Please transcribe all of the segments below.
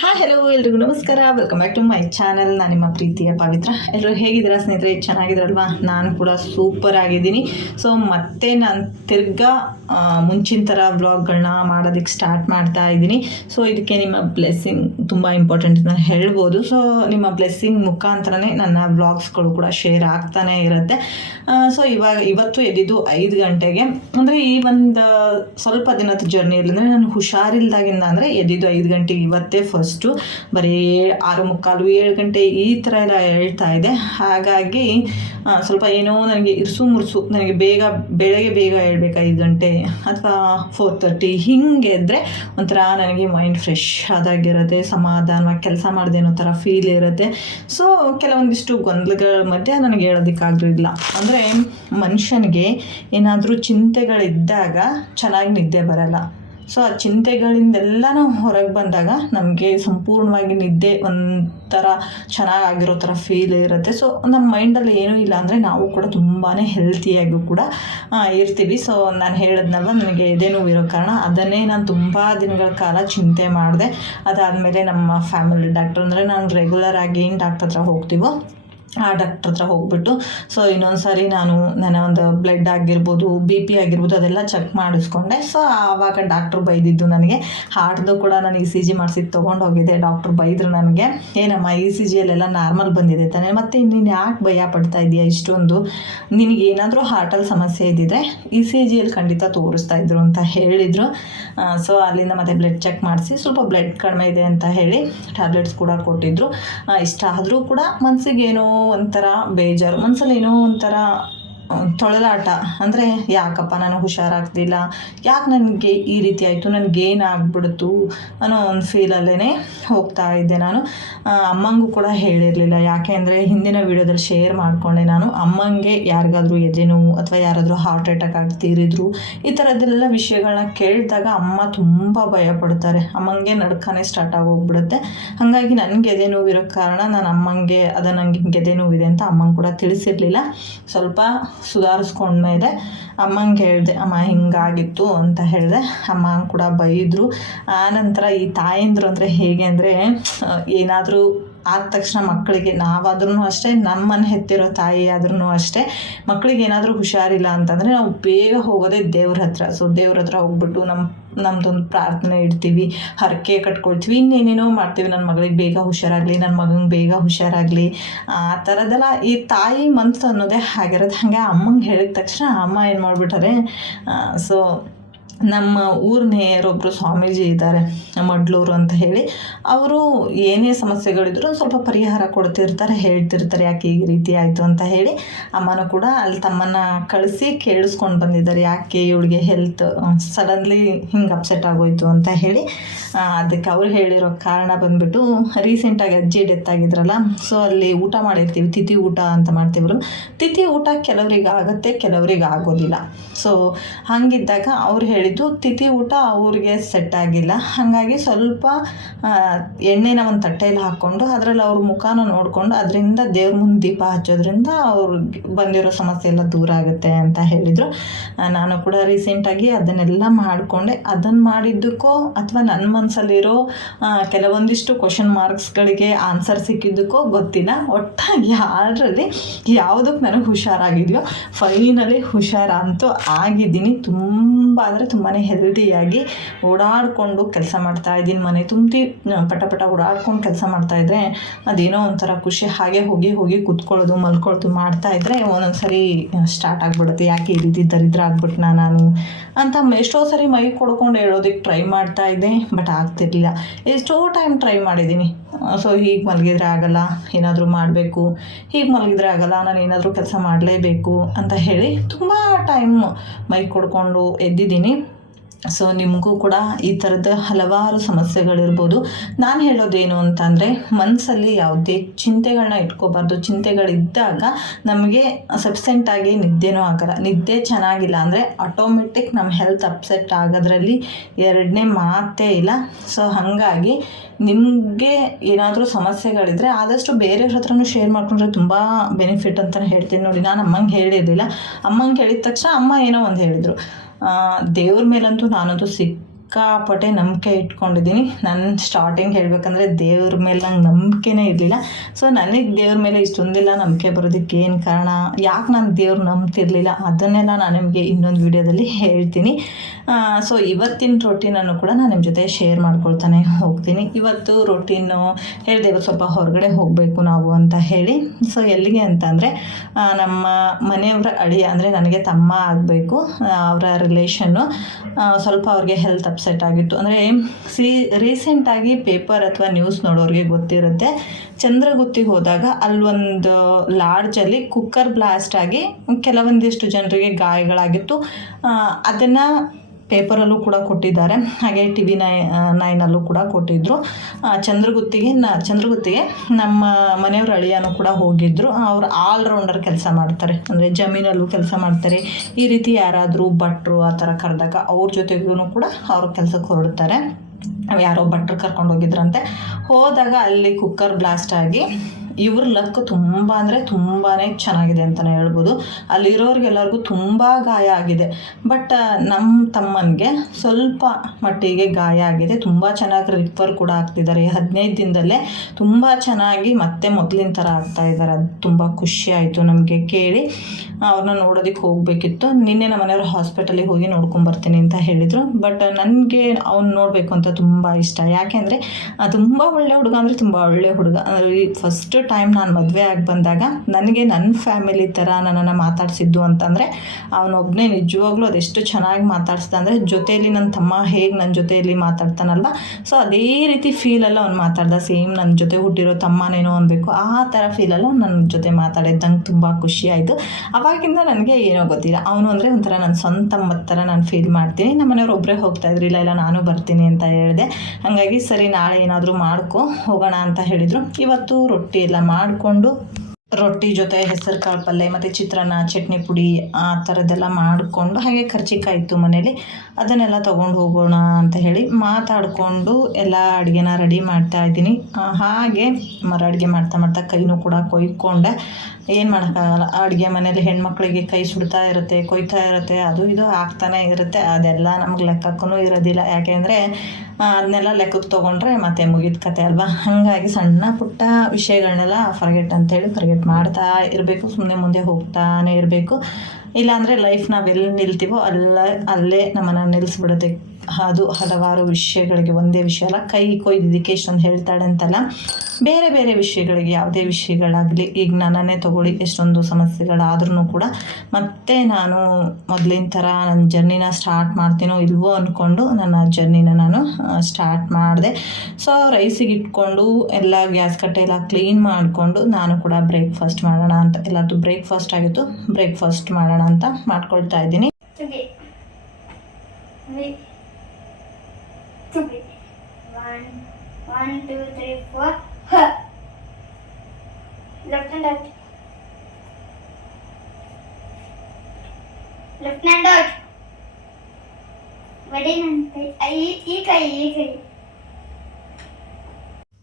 Hi hello ಎಲ್ರಿಗೂ ನಮಸ್ಕಾರ. Welcome back to my channel ನಾನು ನಿಮ್ಮ ಪ್ರೀತಿಯ ಪವಿತ್ರ. ಎಲ್ಲರೂ ಹೇಗಿದ್ದೀರಾ ಸ್ನೇಹಿತರೆ? ಚೆನ್ನಾಗಿದ್ರಲ್ವಾ ನಾನು ಕೂಡ ಸೂಪರ್ ಆಗಿದ್ದೀನಿ. ಸೊ ಮತ್ತೆ ನಾನು ತಿರ್ಗಾ ಮುಂಚಿನ ಥರ ವ್ಲಾಗ್ಗಳನ್ನ ಮಾಡೋದಕ್ಕೆ ಸ್ಟಾರ್ಟ್ ಮಾಡ್ತಾ ಇದ್ದೀನಿ. ಸೊ ಇದಕ್ಕೆ ನಿಮ್ಮ ಬ್ಲೆಸ್ಸಿಂಗ್ ತುಂಬ ಇಂಪಾರ್ಟೆಂಟ್ ಅಂತ ಹೇಳ್ಬೋದು. ಸೊ ನಿಮ್ಮ ಬ್ಲೆಸ್ಸಿಂಗ್ ಮುಖಾಂತರನೇ ನನ್ನ ವ್ಲಾಗ್ಸ್ಗಳು ಕೂಡ ಶೇರ್ ಆಗ್ತಾನೆ ಇರುತ್ತೆ. ಸೊ ಇವಾಗ ಇವತ್ತು ಎದ್ದಿದ್ದು ಐದು ಗಂಟೆಗೆ. ಅಂದರೆ ಈ ಒಂದು ಸ್ವಲ್ಪ ದಿನದ ಜರ್ನಿ ಅಂದರೆ ನಾನು ಹುಷಾರಿಲ್ದಾಗಿಂದ ಅಂದರೆ ಎದ್ದಿದ್ದು ಐದು ಗಂಟೆಗೆ ಇವತ್ತೇ ಫಸ್ಟು ಬರೀ ಆರು ಮುಕ್ಕಾಲು ಏಳು ಗಂಟೆ ಈ ಥರ ಎಲ್ಲ ಹೇಳ್ತಾ ಇದೆ. ಹಾಗಾಗಿ ಸ್ವಲ್ಪ ಏನೋ ನನಗೆ ಇರ್ಸು ಮುರ್ಸು, ನನಗೆ ಬೇಗ, ಬೆಳಗ್ಗೆ ಬೇಗ ಹೇಳ್ಬೇಕು ಐದು ಗಂಟೆ ಅಥವಾ ಫೋರ್ ತರ್ಟಿ ಹಿಂಗೆ ಇದ್ದರೆ ಒಂಥರ ನನಗೆ ಮೈಂಡ್ ಫ್ರೆಶ್ ಆದಾಗಿರುತ್ತೆ ಸಮಾಧಾನವಾಗಿ ಕೆಲಸ ಮಾಡಿದೆ ಅನ್ನೋ ಥರ ಫೀಲ್ ಇರುತ್ತೆ. ಸೊ ಕೆಲವೊಂದಿಷ್ಟು ಗೊಂದಲಗಳ ಮಧ್ಯೆ ನನಗೆ ಹೇಳೋದಕ್ಕಾಗಲಿಲ್ಲ. ಅಂದರೆ ಮನುಷ್ಯನಿಗೆ ಏನಾದರೂ ಚಿಂತೆಗಳಿದ್ದಾಗ ಚೆನ್ನಾಗಿ ನಿದ್ದೆ ಬರಲ್ಲ. ಸೊ ಆ ಚಿಂತೆಗಳಿಂದೆಲ್ಲನೂ ಹೊರಗೆ ಬಂದಾಗ ನಮಗೆ ಸಂಪೂರ್ಣವಾಗಿ ನಿದ್ದೆ ಒಂಥರ ಚೆನ್ನಾಗಿರೋ ಥರ ಫೀಲ್ ಇರುತ್ತೆ. ಸೊ ನಮ್ಮ ಮೈಂಡಲ್ಲಿ ಏನೂ ಇಲ್ಲ ಅಂದರೆ ನಾವು ಕೂಡ ತುಂಬಾ ಹೆಲ್ತಿಯಾಗೂ ಕೂಡ ಇರ್ತೀವಿ. ಸೊ ನಾನು ಹೇಳಿದ್ನಲ್ಲ ನನಗೆ ನೋವು ಇರೋ ಕಾರಣ. ಅದನ್ನೇ ನಾನು ತುಂಬ ದಿನಗಳ ಕಾಲ ಚಿಂತೆ ಮಾಡಿದೆ. ಅದಾದಮೇಲೆ ನಮ್ಮ ಫ್ಯಾಮಿಲಿ ಡಾಕ್ಟರ್ ಅಂದರೆ ನಾನು ರೆಗ್ಯುಲರ್ ಆಗಿ ಏನು ಡಾಕ್ಟರ್ ಹತ್ರ ಹೋಗ್ತೀವೋ ಆ ಡಾಕ್ಟ್ರ್ ಹತ್ರ ಹೋಗ್ಬಿಟ್ಟು ಸೊ ಇನ್ನೊಂದು ಸಾರಿ ನಾನು, ನನ್ನ ಒಂದು ಬ್ಲಡ್ ಆಗಿರ್ಬೋದು ಬಿ ಪಿ ಆಗಿರ್ಬೋದು, ಅದೆಲ್ಲ ಚೆಕ್ ಮಾಡಿಸ್ಕೊಂಡೆ. ಸೊ ಆವಾಗ ಡಾಕ್ಟ್ರು ಬೈದಿದ್ದು ನನಗೆ. ಹಾರ್ಟ್ದು ಕೂಡ ನಾನು ಇ ಸಿ ಜಿ ಮಾಡಿಸಿದ್ದು ತೊಗೊಂಡು ಹೋಗಿದ್ದೆ. ಡಾಕ್ಟ್ರು ಬೈದರು ನನಗೆ. ಏನಮ್ಮ ಇ ಸಿ ಜಿಯಲ್ಲೆಲ್ಲ ನಾರ್ಮಲ್ ಬಂದಿದೆ ತಾನೆ. ಮತ್ತು ನೀನು ಯಾಕೆ ಭಯ ಪಡ್ತಾ ಇದೆಯಾ ಇಷ್ಟೊಂದು? ನಿನಗೆ ಏನಾದರೂ ಹಾರ್ಟಲ್ಲಿ ಸಮಸ್ಯೆ ಇದ್ದಿದ್ರೆ ಇ ಸಿ ಜಿಯಲ್ಲಿ ಖಂಡಿತ ತೋರಿಸ್ತಾ ಇದ್ರು ಅಂತ ಹೇಳಿದರು. ಸೊ ಅಲ್ಲಿಂದ ಮತ್ತೆ ಬ್ಲಡ್ ಚೆಕ್ ಮಾಡಿಸಿ, ಸ್ವಲ್ಪ ಬ್ಲಡ್ ಕಡಿಮೆ ಇದೆ ಅಂತ ಹೇಳಿ ಟ್ಯಾಬ್ಲೆಟ್ಸ್ ಕೂಡ ಕೊಟ್ಟಿದ್ರು. ಇಷ್ಟ ಆದರೂ ಕೂಡ ಮನಸ್ಸಿಗೆ ಏನೋ ಒಂಥರ ಬೇಜಾರು. ಒಂದ್ಸಲ ಏನೋ ಒಂಥರ ತೊಳಲಾಟ. ಅಂದರೆ ಯಾಕಪ್ಪ ನಾನು ಹುಷಾರಾಗ್ತಿಲ್ಲ ಯಾಕೆ ನನಗೆ ಈ ರೀತಿ ಆಯಿತು? ನನಗೇನು ಆಗ್ಬಿಡ್ತು ಅನ್ನೋ ಒಂದು ಫೀಲಲ್ಲೇ ಹೋಗ್ತಾ ಇದ್ದೆ ನಾನು. ಅಮ್ಮಂಗೂ ಕೂಡ ಹೇಳಿರಲಿಲ್ಲ. ಯಾಕೆ ಅಂದರೆ ಹಿಂದಿನ ವೀಡಿಯೋದಲ್ಲಿ ಶೇರ್ ಮಾಡಿಕೊಂಡೆ ನಾನು. ಅಮ್ಮಂಗೆ ಯಾರಿಗಾದರೂ ಎದೆ ನೋವು ಅಥವಾ ಯಾರಾದರೂ ಹಾರ್ಟ್ ಅಟ್ಯಾಕ್ ಆಗಿ ತೀರಿದ್ರು ಈ ಥರದ್ದೆಲ್ಲ ವಿಷಯಗಳನ್ನ ಕೇಳಿದಾಗ ಅಮ್ಮ ತುಂಬ ಭಯ ಪಡ್ತಾರೆ. ಅಮ್ಮಂಗೆ ನಡ್ಕನೇ ಸ್ಟಾರ್ಟ್ ಆಗೋಗ್ಬಿಡುತ್ತೆ. ಹಾಗಾಗಿ ನನಗೆ ಎದೆ ನೋವಿರೋ ಕಾರಣ ನಾನು ಅಮ್ಮಂಗೆ ಅದು ನನಗೆ ಎದೆ ನೋವಿದೆ ಅಂತ ಅಮ್ಮಂಗೆ ಕೂಡ ತಿಳಿಸಿರಲಿಲ್ಲ. ಸ್ವಲ್ಪ ಸುಧಾರಿಸ್ಕೊಂಡ್ಮೇಲೆ ಅಮ್ಮಂಗೆ ಹೇಳಿದೆ, ಅಮ್ಮ, ಹಿಂಗಾಗಿತ್ತು ಅಂತ ಹೇಳಿದೆ. ಅಮ್ಮ ಕೂಡ ಬೈದರು. ಆನಂತರ ಈ ತಾಯಂದರು ಅಂದರೆ ಹೇಗೆ ಅಂದರೆ ಏನಾದರೂ ಆದ ತಕ್ಷಣ ಮಕ್ಕಳಿಗೆ ನಾವಾದ್ರೂ ಅಷ್ಟೇ ನಮ್ಮನ್ನು ಹೆತ್ತಿರೋ ತಾಯಿ ಆದ್ರೂ ಅಷ್ಟೇ, ಮಕ್ಕಳಿಗೆ ಏನಾದರೂ ಹುಷಾರಿಲ್ಲ ಅಂತಂದರೆ ನಾವು ಬೇಗ ಹೋಗೋದೇ ದೇವ್ರ ಹತ್ರ. ಸೊ ದೇವ್ರ ಹತ್ರ ಹೋಗ್ಬಿಟ್ಟು ನಮ್ಮ ನಮ್ಮದೊಂದು ಪ್ರಾರ್ಥನೆ ಇಡ್ತೀವಿ, ಹರಕೆ ಕಟ್ಕೊಳ್ತೀವಿ, ಇನ್ನೇನೇನೋ ಮಾಡ್ತೀವಿ. ನನ್ನ ಮಗಳಿಗೆ ಬೇಗ ಹುಷಾರಾಗಲಿ ನನ್ನ ಮಗನಿಗೆ ಬೇಗ ಹುಷಾರಾಗಲಿ. ಆ ಥರದ್ದೆಲ್ಲ ಈ ತಾಯಿ ಮನಸ್ಸು ಅನ್ನೋದೇ ಆಗಿರೋದು ಹಾಗೆ ಅಮ್ಮಂಗೆ ಹೇಳಿದ ತಕ್ಷಣ ಅಮ್ಮ ಏನು ಮಾಡಿಬಿಟ್ಟಾರೆ ಸೊ ನಮ್ಮ ಊರ ನೇರೊಬ್ಬರು ಸ್ವಾಮೀಜಿ ಇದ್ದಾರೆ ಮಡ್ಲೂರು ಅಂತ ಹೇಳಿ. ಅವರು ಏನೇ ಸಮಸ್ಯೆಗಳಿದ್ರು ಸ್ವಲ್ಪ ಪರಿಹಾರ ಕೊಡ್ತಿರ್ತಾರೆ, ಹೇಳ್ತಿರ್ತಾರೆ ಯಾಕೆ ಈ ರೀತಿ ಆಯಿತು ಅಂತ ಹೇಳಿ. ಅಮ್ಮನೂ ಕೂಡ ಅಲ್ಲಿ ತಮ್ಮನ್ನು ಕಳಿಸಿ ಕೇಳಿಸ್ಕೊಂಡು ಬಂದಿದ್ದಾರೆ, ಯಾಕೆ ಇವಳಿಗೆ ಹೆಲ್ತ್ ಸಡನ್ಲಿ ಹಿಂಗೆ ಅಪ್ಸೆಟ್ ಆಗೋಯ್ತು ಅಂತ ಹೇಳಿ. ಅದಕ್ಕೆ ಅವ್ರು ಹೇಳಿರೋ ಕಾರಣ ಬಂದ್ಬಿಟ್ಟು ರೀಸೆಂಟಾಗಿ ಅಜ್ಜಿ ಡೆತ್ ಆಗಿದ್ರಲ್ಲ ಸೊ ಅಲ್ಲಿ ಊಟ ಮಾಡಿರ್ತೀವಿ, ತಿಥಿ ಊಟ ಅಂತ ಮಾಡ್ತೀವಲ್ಲ. ತಿಥಿ ಊಟ ಕೆಲವರಿಗೆ ಆಗುತ್ತೆ, ಕೆಲವರಿಗೆ ಆಗೋದಿಲ್ಲ. ಸೊ ಹಾಗಿದ್ದಾಗ ಅವ್ರು ಹೇಳಿದ್ದು, ತಿಥಿ ಊಟ ಅವ್ರಿಗೆ ಸೆಟ್ ಆಗಿಲ್ಲ. ಹಾಗಾಗಿ ಸ್ವಲ್ಪ ಎಣ್ಣೆನ ಒಂದು ತಟ್ಟೆಯಲ್ಲಿ ಹಾಕ್ಕೊಂಡು ಅದರಲ್ಲಿ ಅವ್ರ ಮುಖಾನ ನೋಡಿಕೊಂಡು ಅದರಿಂದ ದೇವ್ರ ಮುಂದೆ ದೀಪ ಹಚ್ಚೋದ್ರಿಂದ ಅವ್ರಿಗೆ ಬಂದಿರೋ ಸಮಸ್ಯೆ ಎಲ್ಲ ದೂರ ಆಗುತ್ತೆ ಅಂತ ಹೇಳಿದರು. ನಾನು ಕೂಡ ರೀಸೆಂಟಾಗಿ ಅದನ್ನೆಲ್ಲ ಮಾಡಿಕೊಂಡೆ. ಅದನ್ನು ಮಾಡಿದ್ದಕ್ಕೋ ಅಥವಾ ನನ್ನ ಮನಸ್ಸಲ್ಲಿರೋ ಕೆಲವೊಂದಿಷ್ಟು ಕ್ವಶನ್ ಮಾರ್ಕ್ಸ್ಗಳಿಗೆ ಆನ್ಸರ್ ಸಿಕ್ಕಿದ್ದಕ್ಕೋ ಗೊತ್ತಿಲ್ಲ. ಒಟ್ಟಾಗಿ ಯಾರಲ್ಲಿ ಯಾವುದಕ್ಕೆ ನನಗೆ ಹುಷಾರಾಗಿದೆಯೋ ಫೈನಲಿ ಹುಷಾರಂತೂ ಆಗಿದ್ದೀನಿ. ತುಂಬ ಅಂದರೆ ತುಂಬಾ ಹೆಲ್ದಿಯಾಗಿ ಓಡಾಡಿಕೊಂಡು ಕೆಲಸ ಮಾಡ್ತಾ ಇದ್ದೀನಿ. ಮನೆ ತುಂಬಿ ಪಟ ಪಟ ಓಡಾಡ್ಕೊಂಡು ಕೆಲಸ ಮಾಡ್ತಾಯಿದ್ರೆ ಅದೇನೋ ಒಂಥರ ಖುಷಿ. ಹಾಗೆ ಹೋಗಿ ಹೋಗಿ ಕುತ್ಕೊಳ್ಳೋದು ಮಲ್ಕೊಳ್ಳೋದು ಮಾಡ್ತಾ ಇದ್ರೆ ಒಂದೊಂದು ಸರಿ ಸ್ಟಾರ್ಟ್ ಆಗಿಬಿಡುತ್ತೆ. ಯಾಕೆ ಈ ರೀತಿ ದರಿದ್ರ ಆಗ್ಬಿಟ್ನಾ ನಾನು? ಅಂತ ಎಷ್ಟೋ ಸರಿ ಮೈ ಕೊಡ್ಕೊಂಡು ಹೇಳೋದಕ್ಕೆ ಟ್ರೈ ಮಾಡ್ತಾ ಇದ್ದೆ ಬಟ್ ಆಗ್ತಿರ್ಲಿಲ್ಲ. ಎಷ್ಟೋ ಟೈಮ್ ಟ್ರೈ ಮಾಡಿದ್ದೀನಿ. ಸೊ ಹೀಗೆ ಮಲಗಿದ್ರೆ ಆಗಲ್ಲ, ಏನಾದರೂ ಮಾಡಬೇಕು. ಹೀಗೆ ಮಲಗಿದ್ರೆ ಆಗಲ್ಲ, ನಾನು ಏನಾದರೂ ಕೆಲಸ ಮಾಡಲೇಬೇಕು ಅಂತ ಹೇಳಿ ತುಂಬ ಟೈಮ್ ಮೈ ಕೊಡ್ಕೊಂಡು ಎದ್ದಿದ್ದೀನಿ. ಸೊ ನಿಮಗೂ ಕೂಡ ಈ ಥರದ ಹಲವಾರು ಸಮಸ್ಯೆಗಳಿರ್ಬೋದು. ನಾನು ಹೇಳೋದೇನು ಅಂತಂದರೆ ಮನಸ್ಸಲ್ಲಿ ಯಾವುದೇ ಚಿಂತೆಗಳನ್ನ ಇಟ್ಕೋಬಾರ್ದು. ಚಿಂತೆಗಳಿದ್ದಾಗ ನಮಗೆ ಸಬ್ಸೆಂಟಾಗಿ ನಿದ್ದೆನೂ ಆಗಲ್ಲ. ನಿದ್ದೆ ಚೆನ್ನಾಗಿಲ್ಲ ಅಂದರೆ ಆಟೋಮೆಟಿಕ್ ನಮ್ಮ ಹೆಲ್ತ್ ಅಪ್ಸೆಟ್ ಆಗೋದ್ರಲ್ಲಿ ಎರಡನೇ ಮಾತೇ ಇಲ್ಲ. ಸೊ ಹಾಗಾಗಿ ನಿಮಗೆ ಏನಾದರೂ ಸಮಸ್ಯೆಗಳಿದ್ರೆ ಆದಷ್ಟು ಬೇರೆಯವ್ರ ಹತ್ರನೂ ಶೇರ್ ಮಾಡ್ಕೊಂಡ್ರೆ ತುಂಬ ಬೆನಿಫಿಟ್ ಅಂತಲೇ ಹೇಳ್ತೀನಿ ನೋಡಿ. ನಾನು ಅಮ್ಮಂಗೆ ಹೇಳಿರಲಿಲ್ಲ. ಅಮ್ಮಂಗೆ ಹೇಳಿದ ತಕ್ಷಣ ಅಮ್ಮ ಏನೋ ಒಂದು ಹೇಳಿದರು. ದೇವ್ರ ಮೇಲಂತೂ ನಾನಂತೂ ಸಿಕ್ ಸಿಕ್ಕಾಪಟ್ಟೆ ನಂಬಿಕೆ ಇಟ್ಕೊಂಡಿದ್ದೀನಿ. ನಾನು ಸ್ಟಾರ್ಟಿಂಗ್ ಹೇಳಬೇಕಂದ್ರೆ ದೇವ್ರ ಮೇಲೆ ನಂಗೆ ನಂಬಿಕೆನೇ ಇರಲಿಲ್ಲ. ಸೊ ನನಗೆ ದೇವ್ರ ಮೇಲೆ ಇಷ್ಟೊಂದೆಲ್ಲ ನಂಬಿಕೆ ಬರೋದಕ್ಕೆ ಏನು ಕಾರಣ? ಯಾಕೆ ನಾನು ದೇವ್ರು ನಂಬ್ತಿರ್ಲಿಲ್ಲ? ಅದನ್ನೆಲ್ಲ ನಾನು ನಿಮಗೆ ಇನ್ನೊಂದು ವಿಡಿಯೋದಲ್ಲಿ ಹೇಳ್ತೀನಿ. ಸೊ ಇವತ್ತಿನ ರೊಟೀನನ್ನು ಕೂಡ ನಾನು ನಿಮ್ಮ ಜೊತೆ ಶೇರ್ ಮಾಡ್ಕೊಳ್ತಾನೆ ಹೋಗ್ತೀನಿ. ಇವತ್ತು ರೊಟೀನು ಹೇಳಿದೆ ಇವತ್ತು ಸ್ವಲ್ಪ ಹೊರಗಡೆ ಹೋಗಬೇಕು ನಾವು ಅಂತ ಹೇಳಿ. ಸೊ ಎಲ್ಲಿಗೆ ಅಂತಂದರೆ ನಮ್ಮ ಮನೆಯವರ ಅಳಿಯ ಅಂದರೆ ನನಗೆ ತಮ್ಮ ಆಗಬೇಕು. ಅವರ ರಿಲೇಷನ್ನು ಸ್ವಲ್ಪ ಅವ್ರಿಗೆ ಹೆಲ್ತ್ ಅಪ್ಸೆಟ್ ಆಗಿತ್ತು. ಅಂದರೆ ಸಿ ರೀಸೆಂಟಾಗಿ ಪೇಪರ್ ಅಥವಾ ನ್ಯೂಸ್ ನೋಡೋರಿಗೆ ಗೊತ್ತಿರುತ್ತೆ. ಚಂದ್ರಗುತ್ತಿಗೆ ಹೋದಾಗ ಅಲ್ಲೊಂದು ಲಾಡ್ಜಲ್ಲಿ ಕುಕ್ಕರ್ ಬ್ಲಾಸ್ಟ್ ಆಗಿ ಕೆಲವೊಂದಿಷ್ಟು ಜನರಿಗೆ ಗಾಯಗಳಾಗಿತ್ತು. ಅದನ್ನು ಪೇಪರಲ್ಲೂ ಕೂಡ ಕೊಟ್ಟಿದ್ದಾರೆ. ಹಾಗೆ ಟಿ ವಿ ನೈ ನೈನಲ್ಲೂ ಕೂಡ ಕೊಟ್ಟಿದ್ದರು ಚಂದ್ರಗುತ್ತಿಗೆ ನ, ಚಂದ್ರಗುತ್ತಿಗೆ ನಮ್ಮ ಮನೆಯವ್ರ ಅಳಿಯನೂ ಕೂಡ ಹೋಗಿದ್ದರು ಅವರು ಆಲ್ರೌಂಡರ್ ಕೆಲಸ ಮಾಡ್ತಾರೆ. ಅಂದರೆ ಜಮೀನಲ್ಲೂ ಕೆಲಸ ಮಾಡ್ತಾರೆ. ಈ ರೀತಿ ಯಾರಾದರೂ ಭಟ್ರು ಆ ಥರ ಕರೆದಾಗ ಅವ್ರ ಜೊತೆಗೂ ಕೂಡ ಅವ್ರ ಕೆಲಸಕ್ಕೆ ಹೊರಡ್ತಾರೆ. ಯಾರೋ ಭಟ್ರು ಕರ್ಕೊಂಡು ಹೋಗಿದ್ರಂತೆ ಹೋದಾಗ ಅಲ್ಲಿ ಕುಕ್ಕರ್ ಬ್ಲಾಸ್ಟ್ ಆಗಿ ಇವ್ರ ಲಕ್ ತುಂಬ ಅಂದರೆ ತುಂಬಾ ಚೆನ್ನಾಗಿದೆ ಅಂತಲೇ ಹೇಳ್ಬೋದು. ಅಲ್ಲಿರೋರಿಗೆಲ್ಲರಿಗೂ ತುಂಬ ಗಾಯ ಆಗಿದೆ. ಬಟ್ ನಮ್ಮ ತಮ್ಮನಿಗೆ ಸ್ವಲ್ಪ ಮಟ್ಟಿಗೆ ಗಾಯ ಆಗಿದೆ. ತುಂಬ ಚೆನ್ನಾಗಿ ರಿಕವರ್ ಕೂಡ ಆಗ್ತಿದ್ದಾರೆ. ಹದಿನೈದು ದಿನದಲ್ಲೇ ತುಂಬ ಚೆನ್ನಾಗಿ ಮತ್ತೆ ಮೊದಲಿನ ಥರ ಆಗ್ತಾ ಇದ್ದಾರೆ. ಅದು ತುಂಬ ಖುಷಿ ಆಯಿತು ನಮಗೆ ಕೇಳಿ. ಅವ್ರನ್ನ ನೋಡೋದಕ್ಕೆ ಹೋಗಬೇಕಿತ್ತು. ನಿನ್ನೆ ನಮ್ಮ ಮನೆಯವ್ರು ಹಾಸ್ಪಿಟಲಿಗೆ ಹೋಗಿ ನೋಡ್ಕೊಂಬರ್ತೀನಿ ಅಂತ ಹೇಳಿದರು. ಬಟ್, ನನಗೆ ಅವ್ನು ನೋಡಬೇಕು ಅಂತ ತುಂಬ ಇಷ್ಟ. ಯಾಕೆಂದರೆ ತುಂಬ ಒಳ್ಳೆ ಹುಡುಗ ಅಂದರೆ ತುಂಬ ಒಳ್ಳೆ ಹುಡುಗ. ಅಂದರೆ ಫಸ್ಟ್ ಟೈಮ್ ನಾನು ಮದುವೆ ಆಗಿ ಬಂದಾಗ ನನಗೆ ನನ್ನ ಫ್ಯಾಮಿಲಿ ಥರ ನನ್ನನ್ನು ಮಾತಾಡಿಸಿದ್ದು ಅಂತಂದರೆ ಅವನೊಬ್ಬನೇ ನಿಜವಾಗ್ಲೂ ಅದೆಷ್ಟು ಚೆನ್ನಾಗಿ ಮಾತಾಡಿಸ್ದ ಅಂದರೆ ಜೊತೆಯಲ್ಲಿ ನನ್ನ ತಮ್ಮ ಹೇಗೆ ನನ್ನ ಜೊತೆಯಲ್ಲಿ ಮಾತಾಡ್ತಾನಲ್ವ? ಸೊ ಅದೇ ರೀತಿ ಫೀಲಲ್ಲ ಅವ್ನು ಮಾತಾಡ್ದ. ಸೇಮ್ ನನ್ನ ಜೊತೆ ಹುಟ್ಟಿರೋ ತಮ್ಮನೇನೋ ಅನ್ಬೇಕು. ಆ ಥರ ಫೀಲಲ್ಲ ನನ್ನ ಜೊತೆ ಮಾತಾಡಿದ್ದಂಗೆ ತುಂಬ ಖುಷಿ ಆಯಿತು. ಅವಾಗಿಂದ ನನಗೆ ಏನೋ ಗೊತ್ತಿಲ್ಲ. ಅವನು ಅಂದರೆ ಒಂಥರ ನನ್ನ ಸ್ವಂತ ಥರ ನಾನು ಫೀಲ್ ಮಾಡ್ತೀನಿ. ನಮ್ಮ ಮನೆಯವ್ರು ಒಬ್ಬರೇ ಹೋಗ್ತಾ ಇದ್ರು, ಇಲ್ಲ ಇಲ್ಲ, ನಾನು ಬರ್ತೀನಿ ಅಂತ ಹೇಳಿದೆ. ಹಾಗಾಗಿ ಸರಿ, ನಾಳೆ ಏನಾದರೂ ಮಾಡ್ಕೊ, ಹೋಗೋಣ ಅಂತ ಹೇಳಿದರು. ಇವತ್ತು ರೊಟ್ಟಿ ಎಲ್ಲ ಮಾಡಿಕೊಂಡು ರೊಟ್ಟಿ ಜೊತೆ, ಹೆಸರು ಕಾಳು ಪಲ್ಯ, ಮತ್ತು ಚಿತ್ರಾನ್ನ, ಚಟ್ನಿ ಪುಡಿ ಆ ಥರದ್ದೆಲ್ಲ ಮಾಡಿಕೊಂಡು ಹಾಗೆ ಖರ್ಚಿಕಾಯಿತ್ತು ಮನೇಲಿ. ಅದನ್ನೆಲ್ಲ ತೊಗೊಂಡು ಹೋಗೋಣ ಅಂತ ಹೇಳಿ ಮಾತಾಡಿಕೊಂಡು ಎಲ್ಲ ಅಡುಗೆನ ರೆಡಿ ಮಾಡ್ತಾ ಇದ್ದೀನಿ. ಹಾಗೆ ಮರ ಅಡುಗೆ ಮಾಡ್ತಾ ಮಾಡ್ತಾ ಕೈನೂ ಕೂಡ ಕೊಯ್ಕೊಂಡೆ. ಏನು ಮಾಡೋಕ್ಕಾಗಲ್ಲ. ಅಡುಗೆ ಮನೇಲಿ ಹೆಣ್ಮಕ್ಳಿಗೆ ಕೈ ಸುಡ್ತಾ ಇರುತ್ತೆ, ಕೊಯ್ತಾ ಇರುತ್ತೆ, ಅದು ಇದು ಆಗ್ತಾನೆ ಇರುತ್ತೆ. ಅದೆಲ್ಲ ನಮ್ಗೆ ಲೆಕ್ಕಕ್ಕೂ ಇರೋದಿಲ್ಲ. ಯಾಕೆಂದರೆ ಅದನ್ನೆಲ್ಲ ಲೆಕ್ಕಕ್ಕೆ ತೊಗೊಂಡ್ರೆ ಮತ್ತೆ ಮುಗಿದ ಕತೆ ಅಲ್ವಾ? ಹಾಗಾಗಿ ಸಣ್ಣ ಪುಟ್ಟ ವಿಷಯಗಳನ್ನೆಲ್ಲ ಫರ್ಗೆಟ್ ಅಂತೇಳಿ ಫರ್ಗೆಟ್ ಮಾಡ್ತಾ ಇರಬೇಕು. ಸುಮ್ಮನೆ ಮುಂದೆ ಹೋಗ್ತಾನೆ ಇರಬೇಕು. ಇಲ್ಲಾಂದರೆ ಲೈಫ್ ನಾವೆಲ್ಲಿ ನಿಲ್ತೀವೋ ಅಲ್ಲ, ಅಲ್ಲೇ ನಮ್ಮನ್ನು ನಿಲ್ಲಿಸ್ಬಿಡುತ್ತೆ ಅದು ಹಲವಾರು ವಿಷಯಗಳಿಗೆ ಒಂದೇ ವಿಷಯ ಅಲ್ಲ, ಕೈ ಕೊಯ್ದಿದ್ದಕ್ಕೆ ಎಷ್ಟೊಂದು ಹೇಳ್ತಾಳೆ ಅಂತಲ್ಲ, ಬೇರೆ ಬೇರೆ ವಿಷಯಗಳಿಗೆ, ಯಾವುದೇ ವಿಷಯಗಳಾಗಲಿ, ಈಗ ನನ್ನನ್ನೇ ತೊಗೊಳ್ಳಿ, ಎಷ್ಟೊಂದು ಸಮಸ್ಯೆಗಳಾದ್ರೂ ಕೂಡ ಮತ್ತೆ ನಾನು ಮೊದಲಿನ ಥರ ನನ್ನ ಜರ್ನಿನ ಸ್ಟಾರ್ಟ್ ಮಾಡ್ತೀನೋ ಇಲ್ವೋ ಅಂದ್ಕೊಂಡು ನನ್ನ ಜರ್ನಿನ ನಾನು ಸ್ಟಾರ್ಟ್ ಮಾಡಿದೆ. ಸೊ ರೈಸಿಗೆ ಇಟ್ಕೊಂಡು ಎಲ್ಲ ಗ್ಯಾಸ್ ಕಟ್ಟೆ ಎಲ್ಲ ಕ್ಲೀನ್ ಮಾಡಿಕೊಂಡು ನಾನು ಕೂಡ ಬ್ರೇಕ್ಫಾಸ್ಟ್ ಮಾಡೋಣ ಅಂತ ಎಲ್ಲದು ಬ್ರೇಕ್ಫಾಸ್ಟ್ ಆಗಿತ್ತು ಬ್ರೇಕ್ಫಾಸ್ಟ್ ಮಾಡೋಣ ಅಂತ ಮಾಡ್ಕೊಳ್ತಾ ಇದ್ದೀನಿ.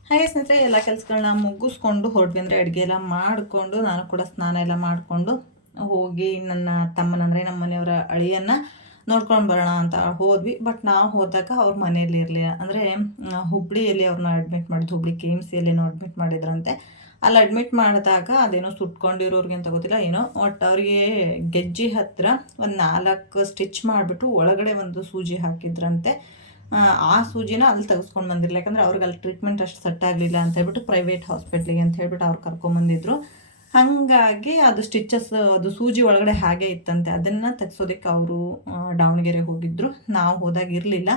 ಹಾಗೆ ಸ್ನೇಹಿತರೆ, ಎಲ್ಲ ಕೆಲಸಗಳನ್ನ ಮುಗಿಸ್ಕೊಂಡು ಹೊರಟ್ವಿ ಅಂದರೆ ಅಡುಗೆ ಎಲ್ಲ ಮಾಡಿಕೊಂಡು ನಾನು ಕೂಡ ಸ್ನಾನ ಎಲ್ಲ ಮಾಡಿಕೊಂಡು ಹೋಗಿ ನನ್ನ ತಮ್ಮನಂದರೆ ನಮ್ಮ ಮನೆಯವರ ಅಳಿಯನ್ನು ನೋಡ್ಕೊಂಡು ಬರೋಣ ಅಂತ ಹೋದ್ವಿ. ಬಟ್ ನಾವು ಹೋದಾಗ ಅವ್ರ ಮನೇಲಿ ಇರಲಿಲ್ಲ. ಅಂದರೆ ಹುಬ್ಳಿಯಲ್ಲಿ ಅವ್ರನ್ನ ಅಡ್ಮಿಟ್ ಮಾಡಿದ್ದು ಹುಬ್ಳಿ ಕೆ ಎಂ ಸಿಯಲ್ಲೇನೋ ಅಡ್ಮಿಟ್ ಮಾಡಿದ್ರಂತೆ. ಅಲ್ಲಿ ಅಡ್ಮಿಟ್ ಮಾಡಿದಾಗ ಅದೇನೋ ಸುಟ್ಕೊಂಡಿರೋರಿಗೆ ಅಂತ ಗೊತ್ತಿಲ್ಲ, ಏನೋ ಒಟ್ಟು ಅವ್ರಿಗೆ ಗೆಜ್ಜಿ ಹತ್ತಿರ ಒಂದು ನಾಲ್ಕು ಸ್ಟಿಚ್ ಮಾಡಿಬಿಟ್ಟು ಒಳಗಡೆ ಒಂದು ಸೂಜಿ ಹಾಕಿದ್ರಂತೆ. ಆ ಸೂಜಿನ ಅಲ್ಲಿ ತೆಗೆಸ್ಕೊಂಡು ಬಂದಿರಲಿಲ್ಲ. ಯಾಕಂದರೆ ಅವ್ರಿಗೆ ಅಲ್ಲಿ ಟ್ರೀಟ್ಮೆಂಟ್ ಅಷ್ಟು ಸೆಟ್ ಆಗಲಿಲ್ಲ ಅಂತ ಹೇಳ್ಬಿಟ್ಟು ಪ್ರೈವೇಟ್ ಹಾಸ್ಪಿಟ್ಲಿಗೆ ಅಂತ ಹೇಳ್ಬಿಟ್ಟು ಅವ್ರು ಕರ್ಕೊಂಬಂದಿದ್ರು ಹಾಗಾಗಿ ಅದು ಸ್ಟಿಚಸ್ ಅದು ಸೂಜಿ ಒಳಗಡೆ ಹಾಗೆ ಇತ್ತಂತೆ. ಅದನ್ನು ತೆಗ್ಸೋದಕ್ಕೆ ಅವರು ದಾವಣಗೆರೆ ಹೋಗಿದ್ದರು ನಾವು ಹೋದಾಗ ಇರಲಿಲ್ಲ.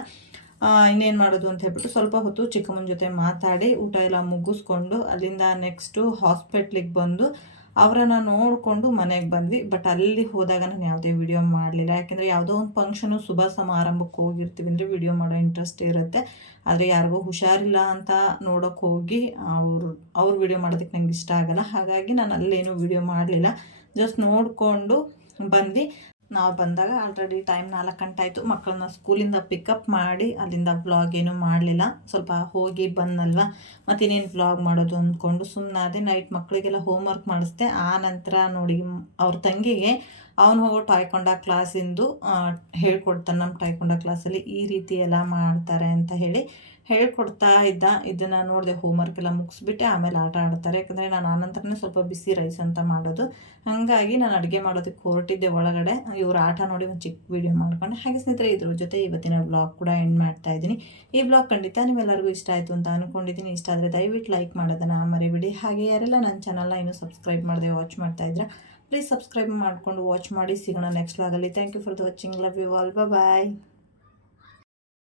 ಇನ್ನೇನು ಮಾಡೋದು ಅಂತ ಹೇಳ್ಬಿಟ್ಟು ಸ್ವಲ್ಪ ಹೊತ್ತು ಚಿಕ್ಕಮ್ಮನ ಜೊತೆ ಮಾತಾಡಿ ಊಟ ಎಲ್ಲ ಮುಗಿಸ್ಕೊಂಡು ಅಲ್ಲಿಂದ ನೆಕ್ಸ್ಟು ಹಾಸ್ಪಿಟ್ಲಿಗೆ ಬಂದು ಅವರನ್ನು ನೋಡಿಕೊಂಡು ಮನೆಗೆ ಬಂದ್ವಿ. ಬಟ್ ಅಲ್ಲಿ ಹೋದಾಗ ನಾನು ಯಾವುದೇ ವಿಡಿಯೋ ಮಾಡಲಿಲ್ಲ. ಯಾಕೆಂದರೆ ಯಾವುದೋ ಒಂದು ಫಂಕ್ಷನು ಶುಭ ಸಮಾರಂಭಕ್ಕೆ ಹೋಗಿರ್ತೀವಿ ಅಂದರೆ ವಿಡಿಯೋ ಮಾಡೋ ಇಂಟ್ರೆಸ್ಟ್ ಇರುತ್ತೆ. ಆದರೆ ಯಾರಿಗೋ ಹುಷಾರಿಲ್ಲ ಅಂತ ನೋಡೋಕೆ ಹೋಗಿ ಅವರು, ಅವ್ರು ವಿಡಿಯೋ ಮಾಡೋದಕ್ಕೆ ನಂಗೆ ಇಷ್ಟ ಆಗಲ್ಲ. ಹಾಗಾಗಿ ನಾನು ಅಲ್ಲೇನು ವಿಡಿಯೋ ಮಾಡಲಿಲ್ಲ. ಜಸ್ಟ್ ನೋಡಿಕೊಂಡು ಬಂದು ನಾವು ಬಂದಾಗ ಆಲ್ರೆಡಿ ಟೈಮ್ ನಾಲ್ಕು ಗಂಟೆ ಆಯಿತು. ಮಕ್ಕಳನ್ನ ಸ್ಕೂಲಿಂದ ಪಿಕಪ್ ಮಾಡಿ ಅಲ್ಲಿಂದ ವ್ಲಾಗ್ ಏನೂ ಮಾಡಲಿಲ್ಲ. ಸ್ವಲ್ಪ ಹೋಗಿ ಬಂದಲ್ವ ಮತ್ತಿನ್ನೇನು ವ್ಲಾಗ್ ಮಾಡೋದು ಅಂದ್ಕೊಂಡು ಸುಮ್ಮನೆ ಅದೇ ನೈಟ್ ಮಕ್ಕಳಿಗೆಲ್ಲ ಹೋಮ್ ವರ್ಕ್ ಮಾಡಿಸ್ದೆ. ಆ ನಂತರ ನೋಡಿ ಅವ್ರ ತಂಗಿಗೆ ಅವನು ಹೋಗೋ ಟಾಯ್ಕೊಂಡ ಕ್ಲಾಸಿಂದು ಹೇಳ್ಕೊಡ್ತಾನೆ. ನಮ್ಮ ಟಾಯ್ಕೊಂಡ ಕ್ಲಾಸಲ್ಲಿ ಈ ರೀತಿ ಎಲ್ಲ ಮಾಡ್ತಾರೆ ಅಂತ ಹೇಳಿ ಹೇಳ್ಕೊಡ್ತಾ ಇದ್ದ, ಇದನ್ನು ನೋಡಿದೆ ಹೋಮ್ವರ್ಕ್ ಎಲ್ಲ ಮುಗಿಸ್ಬಿಟ್ಟೆ, ಆಮೇಲೆ ಆಟ ಆಡ್ತಾರೆ. ಯಾಕಂದರೆ ನಾನು ಆನಂತರನೇ ಸ್ವಲ್ಪ ಬಿಸಿ ರೈಸ್ ಅಂತ ಮಾಡೋದು. ಹಾಗಾಗಿ ನಾನು ಅಡುಗೆ ಮಾಡೋದಕ್ಕೆ ಹೊರಟಿದ್ದೆ ಒಳಗಡೆ. ಇವ್ರ ಆಟ ನೋಡಿ ಒಂದು ಚಿಕ್ಕ ವೀಡಿಯೋ ಮಾಡ್ಕೊಂಡೆ. ಹಾಗೆ ಸ್ನೇಹಿತರೆ, ಇದ್ರ ಜೊತೆ ಇವತ್ತಿನ ಬ್ಲಾಗ್ ಕೂಡ ಎಂಡ್ ಮಾಡ್ತಾ ಇದ್ದೀನಿ. ಈ ಬ್ಲಾಗ್ ಖಂಡಿತ ನಿಮ್ಮೆಲ್ಲರಿಗೂ ಇಷ್ಟ ಆಯಿತು ಅಂತ ಅಂದ್ಕೊಂಡಿದ್ದೀನಿ ಇಷ್ಟ ಆದರೆ ದಯವಿಟ್ಟು ಲೈಕ್ ಮಾಡೋದನ್ನು ಮರಿಬಿಡಿ. ಹಾಗೆ ಯಾರೆಲ್ಲ ನನ್ನ ಚಾನಲ್ನ ಇನ್ನೂ ಸಬ್ಸ್ಕ್ರೈಬ್ ಮಾಡಿದೆ ವಾಚ್ ಮಾಡ್ತಾ ಇದ್ರೆ ಪ್ಲೀಸ್ ಸಬ್ಸ್ಕ್ರೈಬ್ ಮಾಡಿಕೊಂಡು ವಾಚ್ ಮಾಡಿ. ಸಿಗೋಣ next ಬ್ಲಾಗಲ್ಲಿ thank you for the watching love you all bye